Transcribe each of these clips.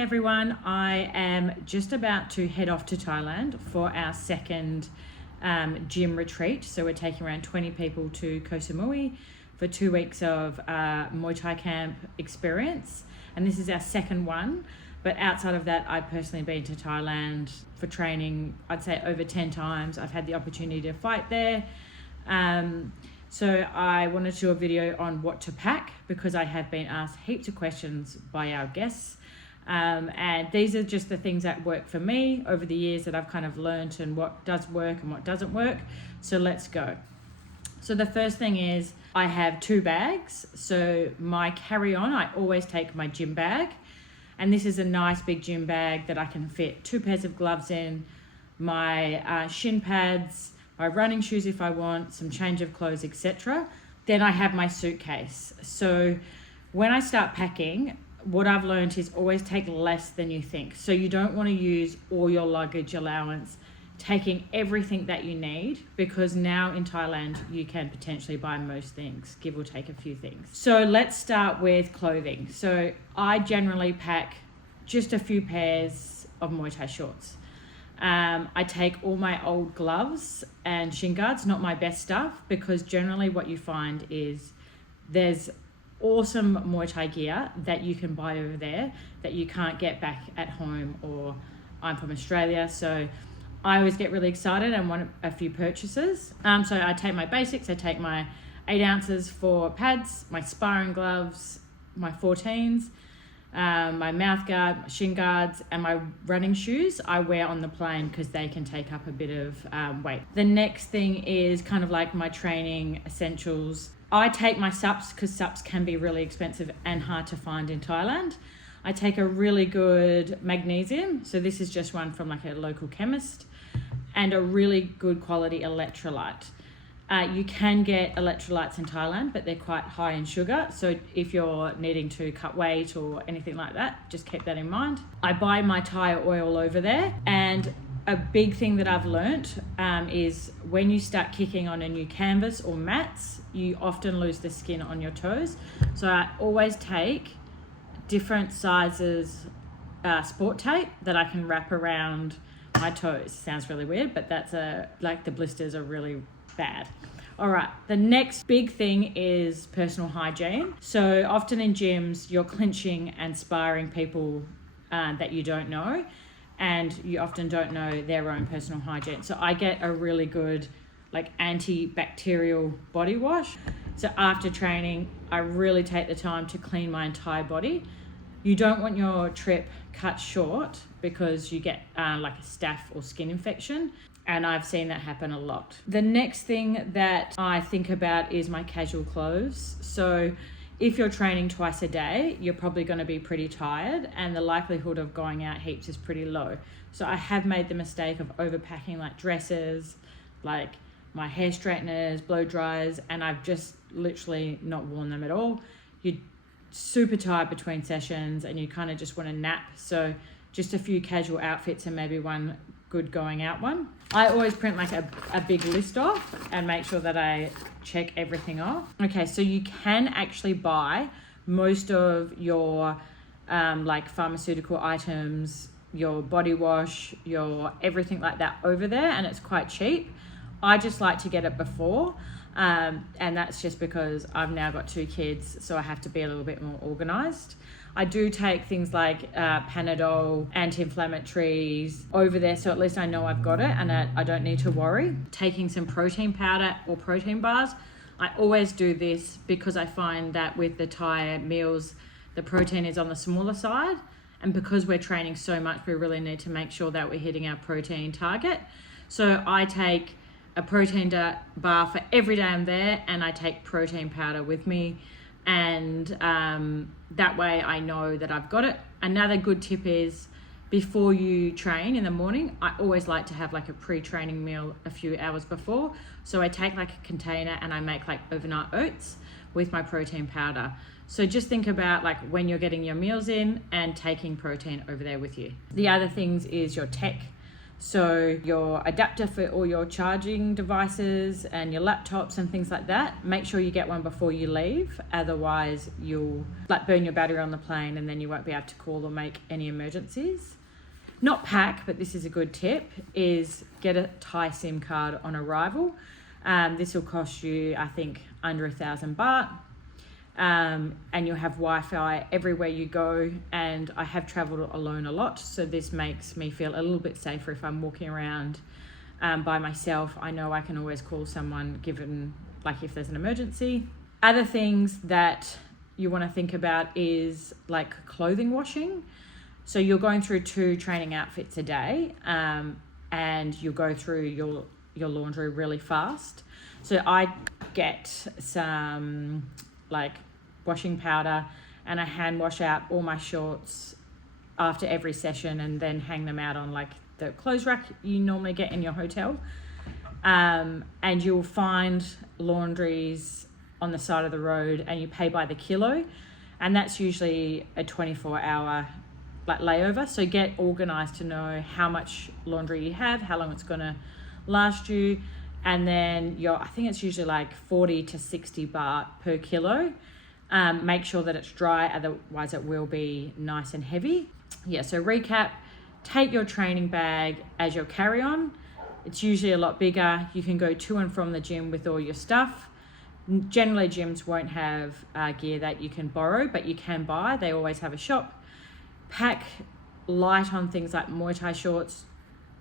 Hi everyone, I am just about to head off to Thailand for our second gym retreat. So we're taking around 20 people to Koh Samui for 2 weeks of Muay Thai camp experience. And this is our second one. But outside of that, I've personally been to Thailand for training, I'd say over 10 times. I've had the opportunity to fight there. So I wanted to do a video on what to pack because I have been asked heaps of questions by our guests. And these are just the things that work for me over the years that I've kind of learned and what does work and what doesn't work. So let's go. So the first thing is I have 2 bags. So my carry-on, I always take my gym bag. And this is a nice big gym bag that I can fit 2 pairs of gloves in, my shin pads, my running shoes if I want, some change of clothes, etc. Then I have my suitcase. So when I start packing, what I've learned is always take less than you think. So you don't want to use all your luggage allowance, taking everything that you need, because now in Thailand, you can potentially buy most things, give or take a few things. So let's start with clothing. So I generally pack just a few pairs of Muay Thai shorts. I take all my old gloves and shin guards, not my best stuff, because generally what you find is there's awesome Muay Thai gear that you can buy over there that you can't get back at home, or I'm from Australia, so I always get really excited and want a few purchases. So I take my basics, I take my 8 ounces for pads, my sparring gloves, my 14s, my mouth guard, my shin guards, and my running shoes I wear on the plane because they can take up a bit of weight. The next thing is kind of like my training essentials. I take my SUPs because SUPs can be really expensive and hard to find in Thailand. I take a really good magnesium. So this is just one from like a local chemist, and a really good quality electrolyte. You can get electrolytes in Thailand, but they're quite high in sugar. So if you're needing to cut weight or anything like that, just keep that in mind. I buy my Thai oil over there. And a big thing that I've learnt is when you start kicking on a new canvas or mats, you often lose the skin on your toes. So I always take different sizes sport tape that I can wrap around my toes. Sounds really weird, but that's like the blisters are really bad. All right, the next big thing is personal hygiene. So often in gyms, you're clinching and sparring people that you don't know, and you often don't know their own personal hygiene. So I get a really good like antibacterial body wash. So after training, I really take the time to clean my entire body. You don't want your trip cut short because you get like a staph or skin infection. And I've seen that happen a lot. The next thing that I think about is my casual clothes. So if you're training twice a day, you're probably going to be pretty tired, and the likelihood of going out heaps is pretty low. So I have made the mistake of overpacking like dresses, like my hair straighteners, blow dryers, and I've just literally not worn them at all. You're super tired between sessions and you kind of just want to nap. So just a few casual outfits and maybe one good going out one. I always print like a big list off and make sure that I check everything off. Okay, so you can actually buy most of your like pharmaceutical items, your body wash, your everything like that over there, and it's quite cheap. I just like to get it before, and that's just because I've now got 2 kids, so I have to be a little bit more organized. I do take things like Panadol, anti-inflammatories over there, so at least I know I've got it and I don't need to worry. Taking some protein powder or protein bars. I always do this because I find that with the Thai meals, the protein is on the smaller side. And because we're training so much, we really need to make sure that we're hitting our protein target. So I take a protein bar for every day I'm there, and I take protein powder with me. And that way I know that I've got it. Another good tip is before you train in the morning, I always like to have like a pre-training meal a few hours before. So I take like a container and I make like overnight oats with my protein powder. So just think about like when you're getting your meals in and taking protein over there with you. The other things is your tech. So your adapter for all your charging devices and your laptops and things like that, make sure you get one before you leave. Otherwise you'll burn your battery on the plane and then you won't be able to call or make any emergencies. Not pack, but this is a good tip, is get a Thai SIM card on arrival. This will cost you, I think, under 1,000 baht. And you'll have Wi-Fi everywhere you go, and I have traveled alone a lot, so this makes me feel a little bit safer if I'm walking around by myself. I know I can always call someone given, if there's an emergency. Other things that you want to think about is clothing washing. So you're going through 2 training outfits a day, and you'll go through your laundry really fast. So I get some washing powder and I hand wash out all my shorts after every session and then hang them out on the clothes rack you normally get in your hotel. And you'll find laundries on the side of the road and you pay by the kilo, and that's usually a 24-hour layover. So get organized to know how much laundry you have, how long it's going to last you, and then I think it's usually 40 to 60 baht per kilo. Make sure that it's dry, otherwise it will be nice and heavy. Yeah, so recap, take your training bag as your carry-on. It's usually a lot bigger. You can go to and from the gym with all your stuff. Generally gyms won't have gear that you can borrow, but you can buy. They always have a shop. Pack light on things like Muay Thai shorts.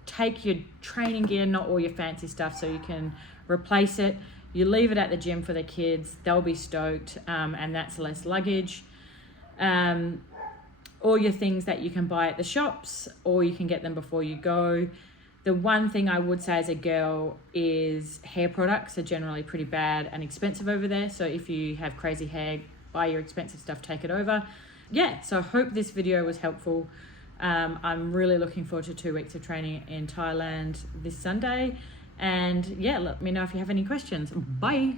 Take your training gear, not all your fancy stuff, so you can replace it. You leave it at the gym for the kids. They'll be stoked, and that's less luggage. All your things that you can buy at the shops, or you can get them before you go. The one thing I would say as a girl is hair products are generally pretty bad and expensive over there. So if you have crazy hair, buy your expensive stuff, take it over. Yeah, so I hope this video was helpful. I'm really looking forward to 2 weeks of training in Thailand this Sunday. And yeah, let me know if you have any questions. Bye.